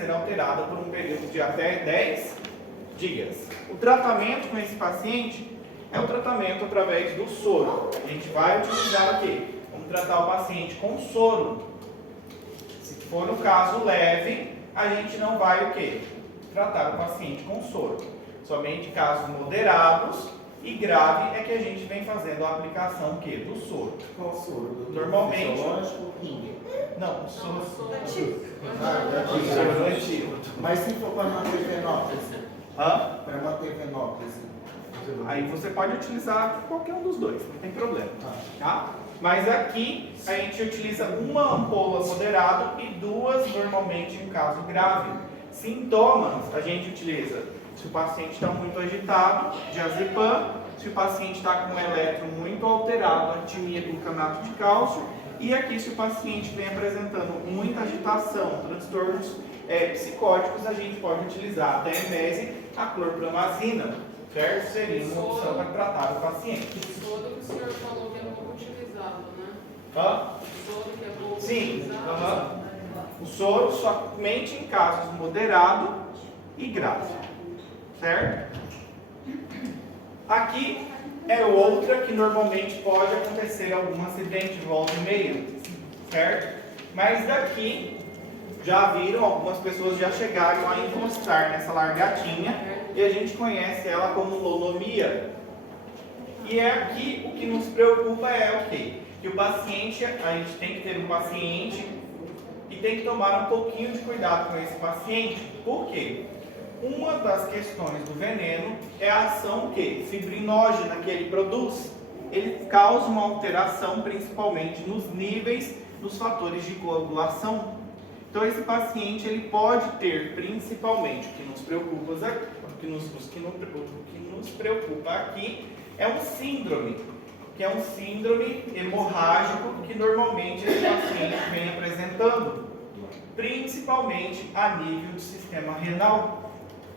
ser alterada por um período de até 10 dias. O tratamento com esse paciente é o tratamento através do soro. A gente vai utilizar o quê? Vamos tratar o paciente com soro. Se for no caso leve, a gente não vai o quê? Tratar o paciente com soro. Somente casos moderados e grave é que a gente vem fazendo a aplicação o quê? Do soro. Qual soro? Normalmente. Fisiológico, ring. Não, o soro. Antigo. O soro antigo. Mas se for para manter venóclise? Hã? Para manter venóclise. Aí você pode utilizar qualquer um dos dois, não tem problema. Tá? Mas aqui a gente utiliza uma ampola moderado e duas normalmente em caso grave. Sintomas a gente utiliza se o paciente está muito agitado, diazepam, se o paciente está com um eletro muito alterado, arritmia, glucanato de cálcio, e aqui se o paciente vem apresentando muita agitação, transtornos psicóticos, a gente pode utilizar até em vez a clorpromazina, certo? Seria uma opção para tratar o paciente. O soro que o senhor falou que é pouco utilizado, né? Hã? O soro que é pouco Sim, utilizado. o soro somente em casos moderado e grave, certo? Aqui é outra que normalmente pode acontecer algum acidente de volta e meia, certo? Mas daqui, já viram, algumas pessoas já chegaram a encostar nessa largatinha e a gente conhece ela como lonomia. E é aqui o que nos preocupa é o quê? Que o paciente, a gente tem que ter um paciente e tem que tomar um pouquinho de cuidado com esse paciente. Por quê? Uma das questões do veneno é a ação fibrinógena que ele produz. Ele causa uma alteração principalmente nos níveis dos fatores de coagulação. Então esse paciente ele pode ter principalmente o que nos preocupa aqui é um síndrome, que é um síndrome hemorrágico que normalmente esse paciente vem apresentando, principalmente a nível do sistema renal.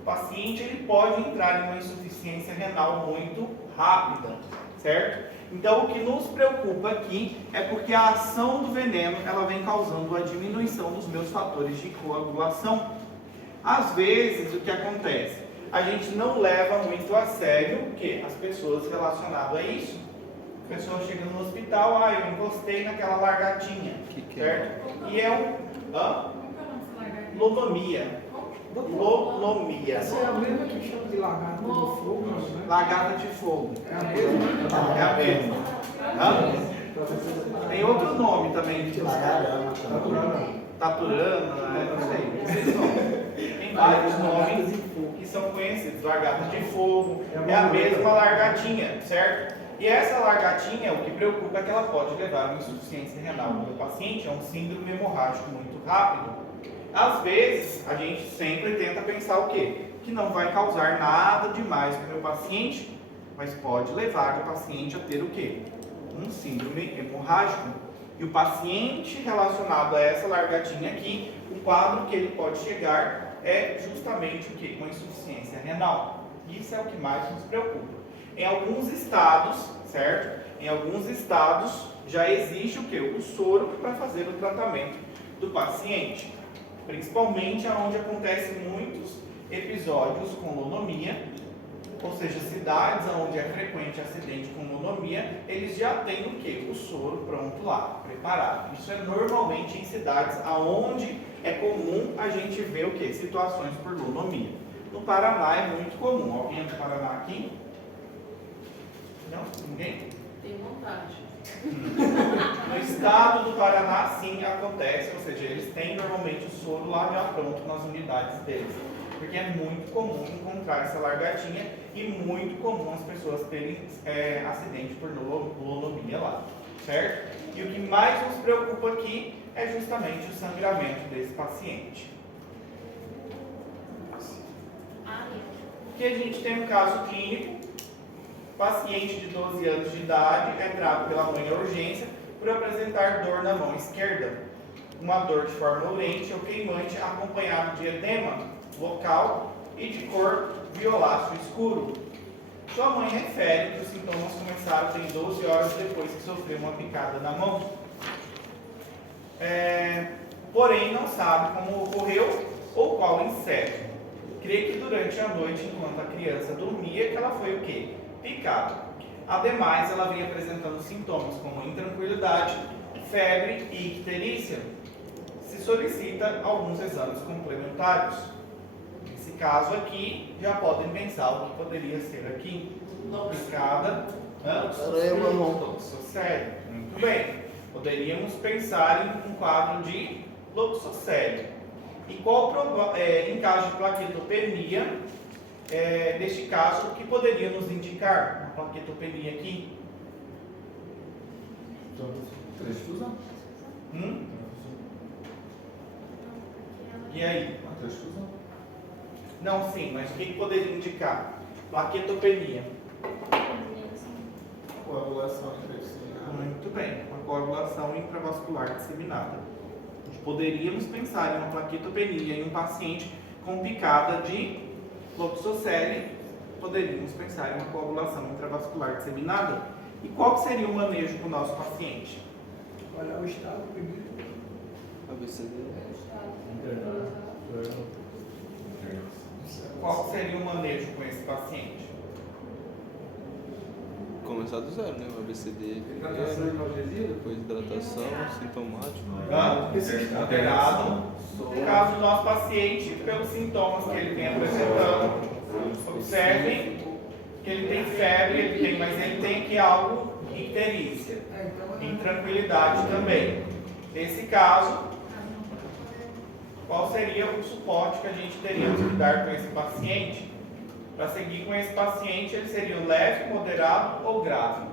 O paciente ele pode entrar em uma insuficiência renal muito rápida, certo? Então o que nos preocupa aqui é porque a ação do veneno ela vem causando a diminuição dos meus fatores de coagulação. Às vezes o que acontece? A gente não leva muito a sério o que? As pessoas relacionadas a isso. A pessoa chega no hospital, eu encostei naquela largatinha, certo? E é lonomia. Lonomia. Essa é a mesma que chama de lagarta de fogo, né? Lagarta de fogo. É a mesma? É a mesma. Tem outro nome também. Taturana, não sei. Tem vários nomes que são conhecidos. Lagarta de fogo. É a mesma largatinha, certo? E essa largatinha, o que preocupa é que ela pode levar a uma insuficiência renal no paciente. É um síndrome hemorrágico muito rápido. Às vezes, a gente sempre tenta pensar o quê? Que não vai causar nada demais para o meu paciente, mas pode levar o paciente a ter o quê? Um síndrome hemorrágico. E o paciente relacionado a essa largatinha aqui, o quadro que ele pode chegar é justamente o quê? Uma insuficiência renal. Isso é o que mais nos preocupa. Em alguns estados, certo? Em alguns estados já existe o quê? O soro para fazer o tratamento do paciente. Principalmente onde acontecem muitos episódios com lonomia, ou seja, cidades onde é frequente acidente com lonomia, eles já têm o quê? O soro pronto lá, preparado. Isso é normalmente em cidades onde é comum a gente ver o quê? Situações por lonomia. No Paraná é muito comum. Alguém é do Paraná aqui? Não? Ninguém? Tem vontade. No estado do Paraná, sim, acontece, ou seja, eles têm normalmente o soro lá já pronto nas unidades deles, porque é muito comum encontrar essa largatinha e muito comum as pessoas terem acidente por lonomia lá, certo? E o que mais nos preocupa aqui é justamente o sangramento desse paciente. Aqui a gente tem um caso clínico. Paciente de 12 anos de idade é entrado pela mãe à urgência por apresentar dor na mão esquerda. Uma dor de forma urente ou queimante acompanhado de edema local e de cor violáceo escuro. Sua mãe refere que os sintomas começaram em 12 horas depois que sofreu uma picada na mão. Porém, não sabe como ocorreu ou durante a noite, enquanto a criança dormia, que ela foi o quê? Picada. Ademais, ela vem apresentando sintomas como intranquilidade, febre e icterícia. Se solicita alguns exames complementares. Nesse caso aqui, já podem pensar o que poderia ser aqui. Picada, loxoscelia. Muito bem. Poderíamos pensar em um quadro de loxoscelia. E em caso de plaquetopenia, neste caso, o que poderia nos indicar uma plaquetopenia aqui? Transfusão. E aí? Transfusão. Não, sim, mas o que poderia indicar? Plaquetopenia. Coagulação intravascular. Muito bem, uma coagulação intravascular disseminada. Poderíamos pensar em uma plaquetopenia em um paciente com picada de loxoscelia. Poderíamos pensar em uma coagulação intravascular disseminada. E qual que seria o manejo para o nosso paciente? Olha o estado primeiro. ABCD. Qual seria o manejo com esse paciente? Começar do zero, né? O ABCD. Depois hidratação, sintomático. Moderado. No caso do nosso paciente, pelos sintomas que ele vem apresentando, observem que ele tem febre, mas ele tem aqui algo icterícia, intranquilidade também. Nesse caso, qual seria o suporte que a gente teria que dar com esse paciente? Para seguir com esse paciente, ele seria leve, moderado ou grave?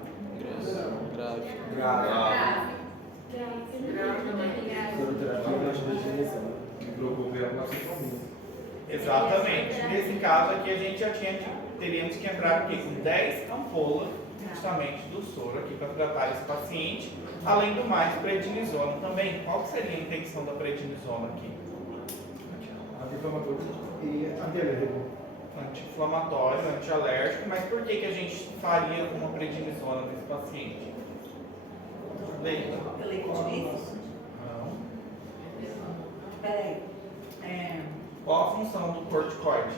Grave. Exatamente. Nesse caso aqui a gente já teríamos que entrar aqui com 10 ampolas justamente do soro aqui para tratar esse paciente. Além do mais, prednisona também. Qual que seria a intenção da prednisona aqui? Anti-inflamatório e antialérgico. Anti-inflamatório, antialérgico, mas por que a gente faria uma prednisona nesse paciente? Leita. Não. Peraí. Qual a função do corticoide?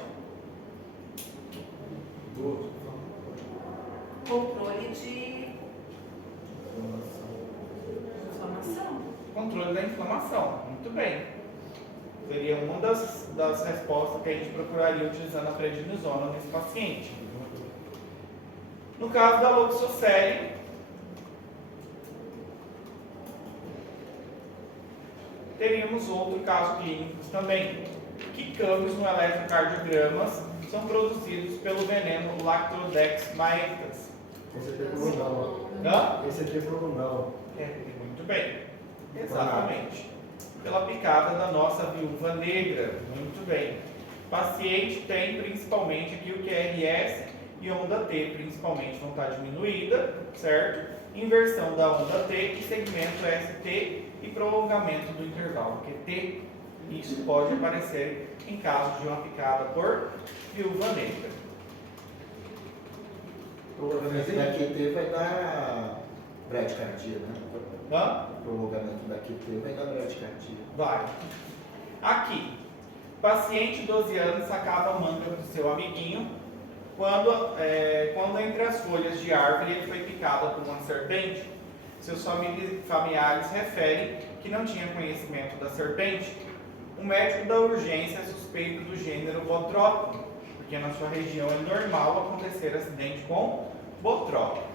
Controle de inflamação. Controle da inflamação. Muito bem. Seria uma das respostas que a gente procuraria utilizando a prednisona nesse paciente. No caso da loxoscelia, teríamos outro caso clínico também, que câmbios no eletrocardiogramas são produzidos pelo veneno Lactodex maetas. Esse aqui é prolongado. Hã? Esse aqui é prolongado. Muito bem. Exatamente. Pela picada da nossa viúva negra. Muito bem. O paciente tem principalmente aqui o QRS e onda T, principalmente vontade diminuída, certo? Inversão da onda T e segmento ST e prolongamento do intervalo QT. Isso pode aparecer em caso de uma picada por viúva negra. Prolongamento da QT vai dar bradicardia, né? Hã? Prolongamento da QT vai dar bradicardia. Vai. Aqui, paciente de 12 anos sacava a manga do seu amiguinho quando entre as folhas de árvore ele foi picado por uma serpente. Seus familiares referem que não tinha conhecimento da serpente. O médico da urgência suspeita do gênero botrópico, porque na sua região é normal acontecer acidente com botrópico.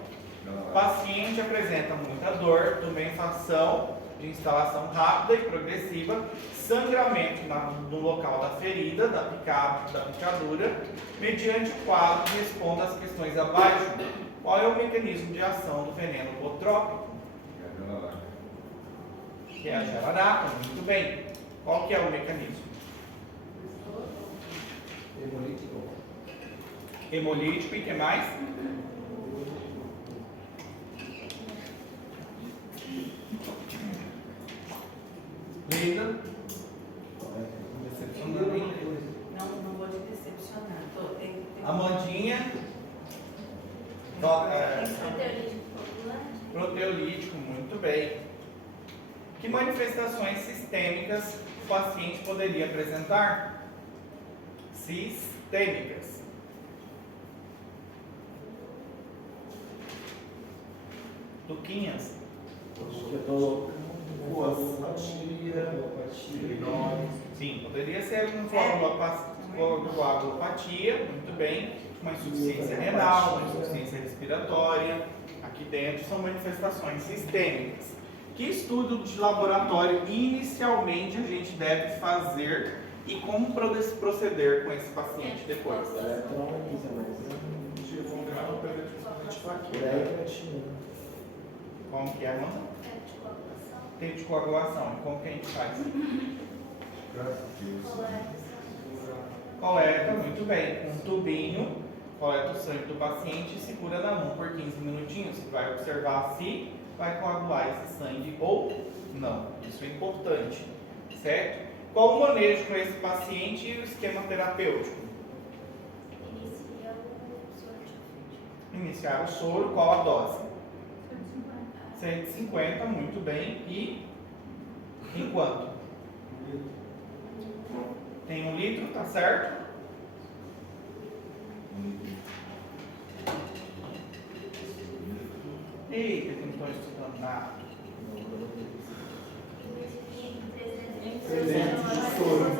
O paciente apresenta muita dor, tumefação de instalação rápida e progressiva, sangramento no local da ferida, da picadura, mediante o quadro que responda às questões abaixo. Qual é o mecanismo de ação do veneno botrópico? Que é a jararaca, muito bem. Qual que é o mecanismo? Hemolítico. Hemolítico e que mais? Linda. Decepcionando, hein? Não vou te decepcionar. Amandinha. Proteolítico, muito bem. Que manifestações sistêmicas o paciente poderia apresentar? CIS, sistêmicas. Luquinhas? Sim, poderia ser uma coagulopatia, muito bem, uma insuficiência renal, uma insuficiência respiratória. Aqui dentro são manifestações sistêmicas. Que estudo de laboratório inicialmente a gente deve fazer e como proceder com esse paciente depois? Como que é, mano? Tempo de coagulação. Como que a gente faz? Coleta, muito bem. Um tubinho, coleta o sangue do paciente e segura na mão por 15 minutinhos. Você vai observar se vai coagular esse sangue ou não. Isso é importante, certo? Qual o manejo com esse paciente e o esquema terapêutico? Iniciar o soro, qual a dose? 150, muito bem. E em quanto? Tem 1 litro, tá certo? Eita, que não estou estudando nada.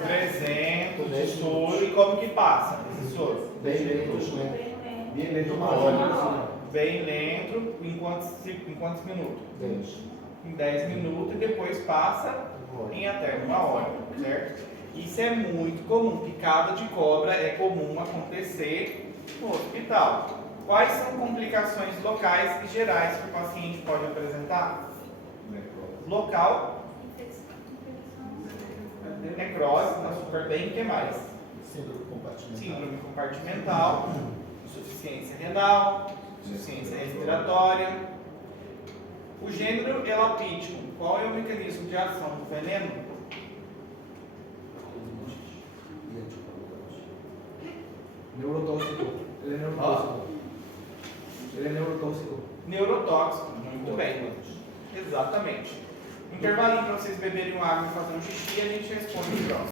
300 de soro. E como que passa esse soro? Bem lento, uma hora. Bem lento, em quantos minutos? 10. Em 10 minutos e depois passa em até 1 hora, certo? Isso é muito comum, picada de cobra é comum acontecer no hospital. Quais são complicações locais e gerais que o paciente pode apresentar? Local, necrose, está super bem, o que mais? Síndrome compartimental, insuficiência renal, insuficiência respiratória. O gênero elapítico, qual é o mecanismo de ação do veneno? Neurotóxico. Ele é neurotóxico. Neurotóxico, muito bem. Exatamente. Intervalinho para vocês beberem água e fazer um xixi, a gente responde o próximo.